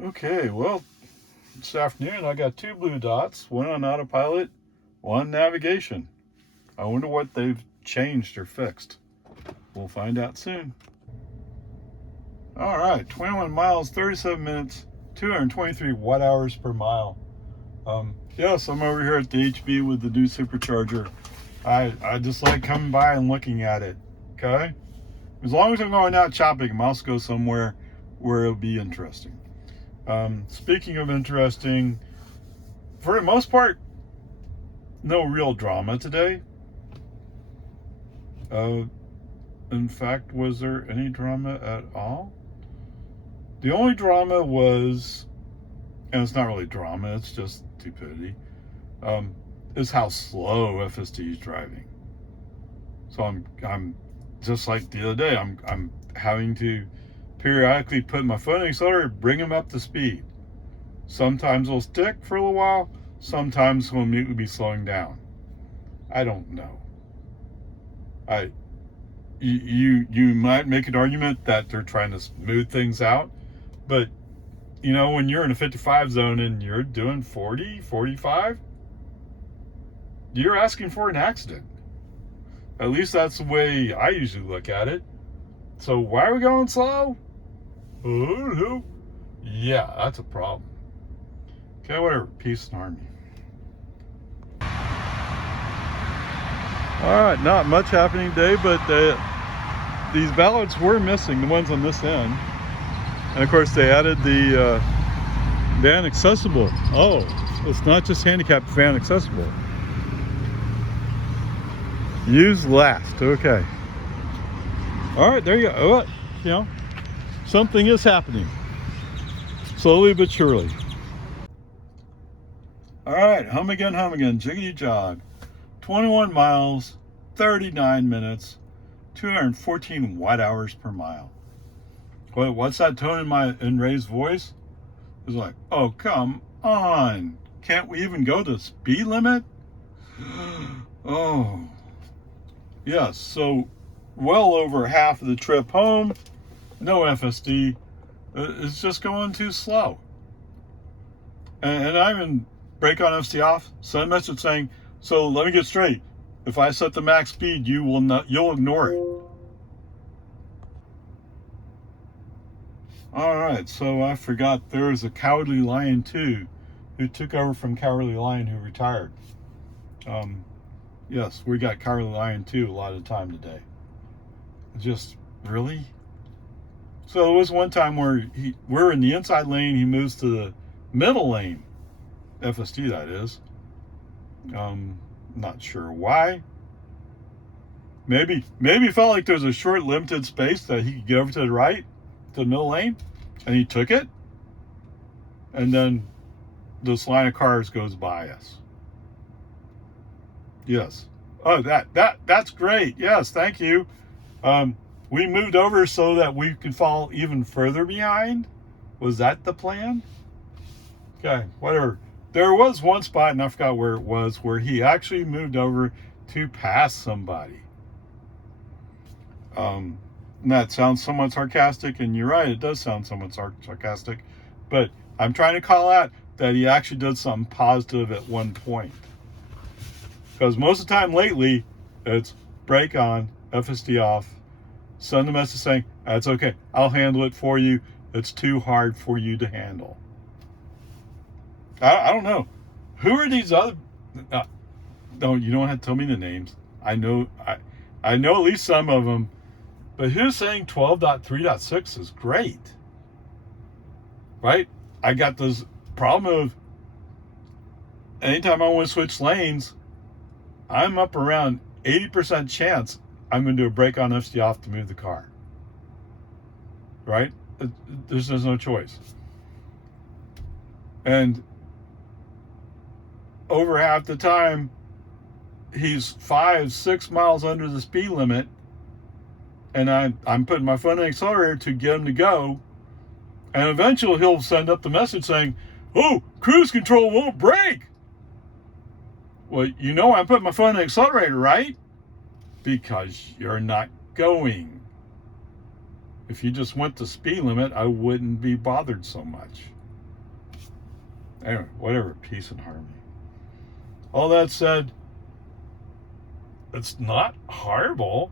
Okay, well, this afternoon I got 2 blue dots, one on autopilot, one navigation. I wonder what they've changed or fixed. We'll find out soon. All right, 21 miles, 37 minutes, 223 watt hours per mile. Yes, I'm over here at the HEB with the new supercharger. I just like coming by and looking at it, okay? As long as I'm going out shopping, I must go somewhere where it'll be interesting. Speaking of interesting, for the most part, no real drama today. In fact, was there any drama at all? The only drama was, and it's not really drama, it's just stupidity, is how slow FSD is driving. So I'm just like the other day, I'm having to periodically put my foot in the accelerator, bring them up to speed. Sometimes it'll stick for a little while, sometimes it'll immediately be slowing down. I don't know. You might make an argument that they're trying to smooth things out, but you know, when you're in a 55 zone and you're doing 40, 45, you're asking for an accident. At least that's the way I usually look at it. So why are we going slow? Oh, yeah, that's a problem. Okay, whatever. Peace and harmony. All right, not much happening today, but these ballots were missing, the ones on this end. And of course, they added the van accessible. Oh, it's not just handicapped, van accessible. Use last, okay. All right, there you go. Oh, you know, something is happening. Slowly but surely. All right, hum again, jiggity jog. 21 miles, 39 minutes, 214 watt hours per mile. What's that tone in Ray's voice? It's like, oh, come on. Can't we even go the speed limit? Oh. Yes, so well over half of the trip home, no FSD. It's just going too slow. And I'm in brake on, FSD off, send a message saying, so let me get straight. If I set the max speed, you'll ignore it. All right, so I forgot there was a Cowardly Lion 2 who took over from Cowardly Lion who retired. Yes, we got Cowardly Lion 2 a lot of the time today. Just, really? So there was one time where we're in the inside lane, he moves to the middle lane. FSD, that is. Not sure why. Maybe it felt like there's a short limited space that he could get over to the right, to the middle lane, and he took it. And then this line of cars goes by us. Yes. Oh, that's great. Yes, thank you. We moved over so that we could fall even further behind. Was that the plan? Okay, whatever. There was one spot, and I forgot where it was, where he actually moved over to pass somebody. And that sounds somewhat sarcastic, and you're right, it does sound somewhat sarcastic, but I'm trying to call out that he actually did something positive at one point. Because most of the time lately, it's brake on, FSD off, send a message saying, that's okay, I'll handle it for you, it's too hard for you to handle. I don't know. Who are these other... No, you don't have to tell me the names. I know at least some of them. But who's saying 12.3.6 is great? Right? I got this problem of anytime I want to switch lanes, I'm up around 80% chance I'm going to do a brake on, FSD off to move the car. Right? There's no choice. And over half the time, he's 5-6 miles under the speed limit, and I'm putting my foot in the accelerator to get him to go, and eventually he'll send up the message saying, oh, cruise control won't brake. Well, you know I'm putting my foot in the accelerator, right? Because you're not going. If you just went the speed limit, I wouldn't be bothered so much. Anyway, whatever, peace and harmony. All that said, it's not horrible.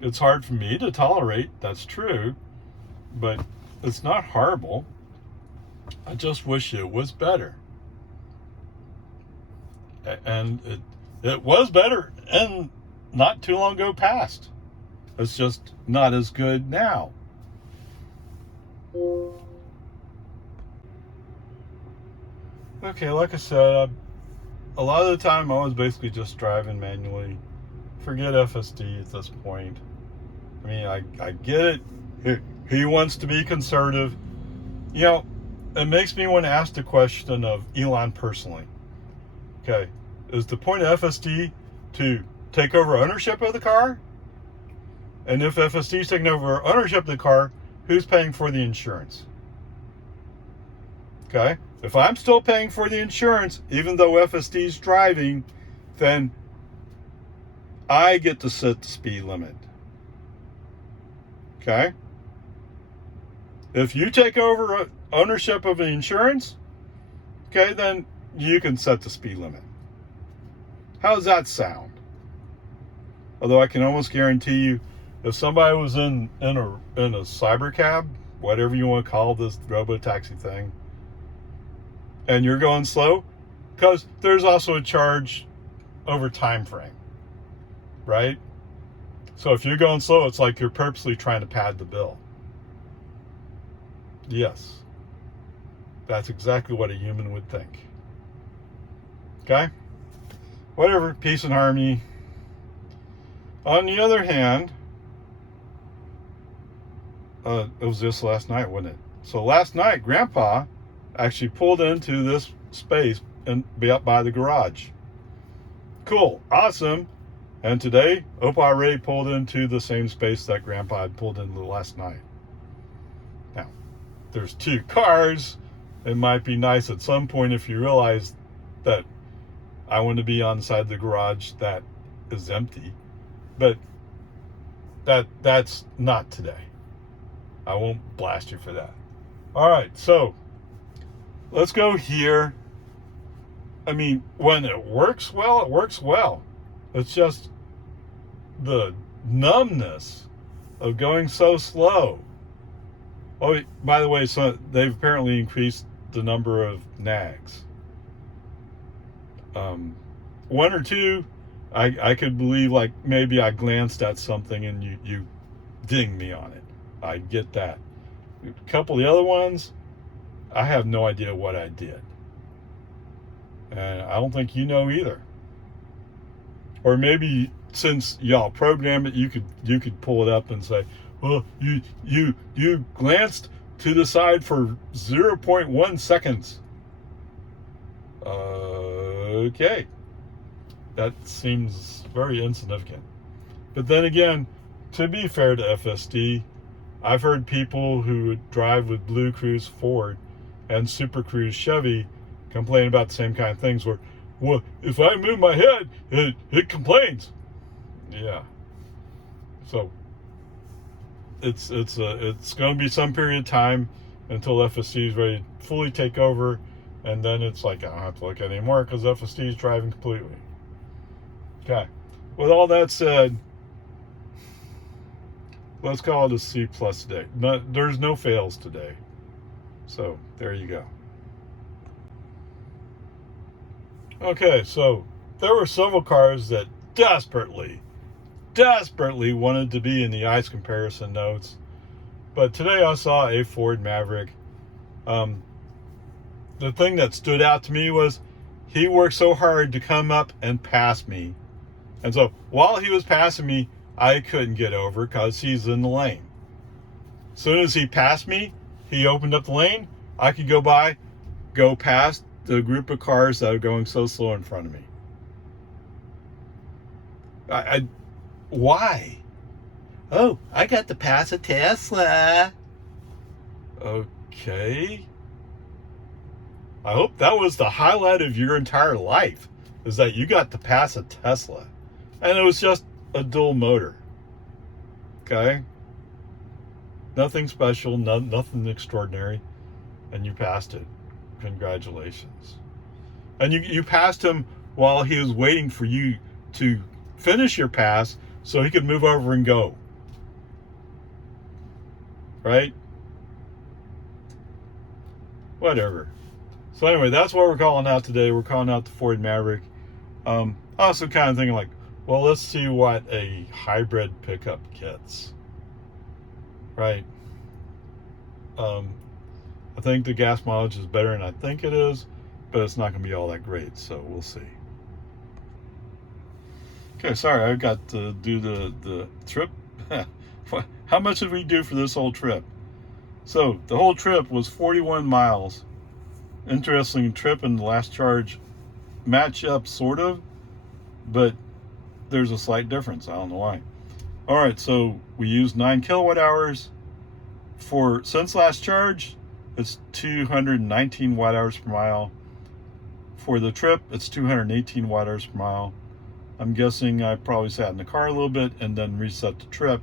It's hard for me to tolerate, that's true, but it's not horrible. I just wish it was better. And it was better and not too long ago past. It's just not as good now. Okay, like I said, a lot of the time I was basically just driving manually. Forget FSD at this point. I mean, I get it. He wants to be conservative. You know, it makes me want to ask the question of Elon personally. Okay, is the point of FSD to take over ownership of the car? And if FSD is taking over ownership of the car, who's paying for the insurance? Okay, if I'm still paying for the insurance, even though FSD is driving, then I get to set the speed limit. Okay? If you take over ownership of the insurance, okay, then you can set the speed limit. How does that sound? Although I can almost guarantee you, if somebody was in a cyber cab, whatever you want to call this robo-taxi thing, and you're going slow, because there's also a charge over time frame, right? So if you're going slow, it's like you're purposely trying to pad the bill. Yes, that's exactly what a human would think. Okay? Whatever, peace and harmony. On the other hand, it was just last night, wasn't it? So last night, Grandpa actually pulled into this space and be up by the garage. Cool, awesome. And today, OPARAY pulled into the same space that Grandpa had pulled into last night. Now, there's two cars. It might be nice at some point if you realize that I want to be on the side of the garage that is empty. But that's not today. I won't blast you for that. All right, so let's go here. I mean, when it works well, it works well. It's just the numbness of going so slow. Oh, by the way, so they've apparently increased the number of nags. One or two, I could believe, like maybe I glanced at something and you dinged me on it. I get that. A couple of the other ones, I have no idea what I did. And I don't think you know either. Or maybe since y'all programmed it, you could pull it up and say, well, you glanced to the side for 0.1 seconds. Okay. That seems very insignificant. But then again, to be fair to FSD, I've heard people who drive with Blue Cruise Ford and Super Cruise Chevy complain about the same kind of things where, well, if I move my head, it complains. Yeah. So it's going to be some period of time until FSD is ready to fully take over, and then it's like I don't have to look at it anymore because FSD is driving completely. Okay. With all that said, let's call it a C+ today. There's no fails today. So there you go. Okay, so there were several cars that desperately wanted to be in the ICE comparison notes. But today I saw a Ford Maverick. The thing that stood out to me was he worked so hard to come up and pass me. And so while he was passing me, I couldn't get over because he's in the lane. As soon as he passed me, he opened up the lane. I could go past the group of cars that are going so slow in front of me. Why? Oh, I got to pass a Tesla. Okay. I hope that was the highlight of your entire life, is that you got to pass a Tesla. And it was just a dual motor. Okay? Nothing special, nothing extraordinary. And you passed it. Congratulations. And you passed him while he was waiting for you to finish your pass so he could move over and go. Right? Whatever. So anyway, that's what we're calling out today. We're calling out the Ford Maverick. Also kind of thinking like, well, let's see what a hybrid pickup gets. Right? I think the gas mileage is better than I think it is, but it's not going to be all that great, so we'll see. Okay, sorry, I've got to do the trip. How much did we do for this whole trip? So the whole trip was 41 miles. Interesting trip and the last charge match up sort of, but there's a slight difference. I don't know why. All right, so we used 9 kilowatt hours. Since last charge, it's 219 watt hours per mile. For the trip, it's 218 watt hours per mile. I'm guessing I probably sat in the car a little bit and then reset the trip,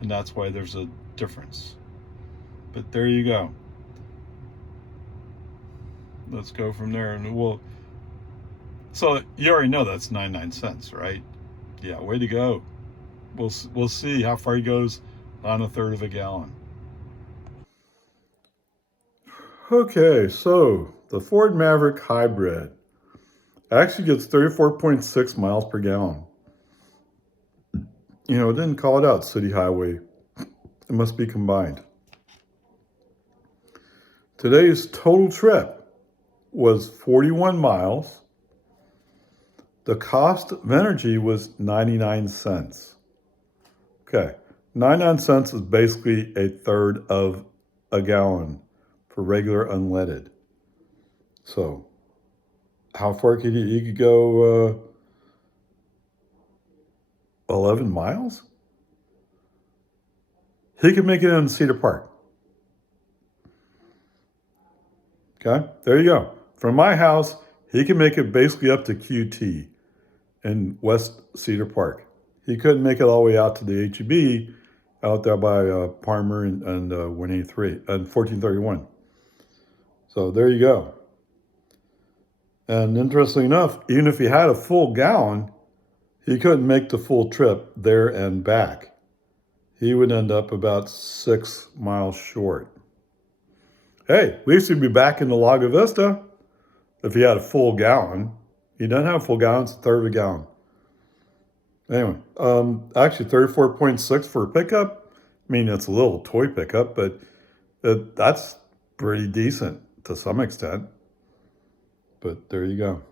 and that's why there's a difference. But there you go. Let's go from there, and so you already know that's 99 cents, right? Yeah, way to go. We'll see how far he goes on 1/3 of a gallon. Okay, so the Ford Maverick Hybrid actually gets 34.6 miles per gallon. You know, it didn't call it out city highway. It must be combined. Today's total trip was 41 miles. The cost of energy was 99 cents. Okay, 99 cents is basically 1/3 of a gallon for regular unleaded. So, how far could he could go 11 miles? He could make it in Cedar Park. Okay, there you go. From my house, he can make it basically up to QT in West Cedar Park. He couldn't make it all the way out to the HEB out there by Parmer and 183 and 1431. So there you go. And interestingly enough, even if he had a full gallon, he couldn't make the full trip there and back. He would end up about 6 miles short. Hey, at least he'd be back in the Lago Vista if he had a full gallon. He doesn't have a full gallon, it's 1/3 of a gallon. Anyway, actually 34.6 for a pickup. I mean, it's a little toy pickup, but that's pretty decent to some extent. But there you go.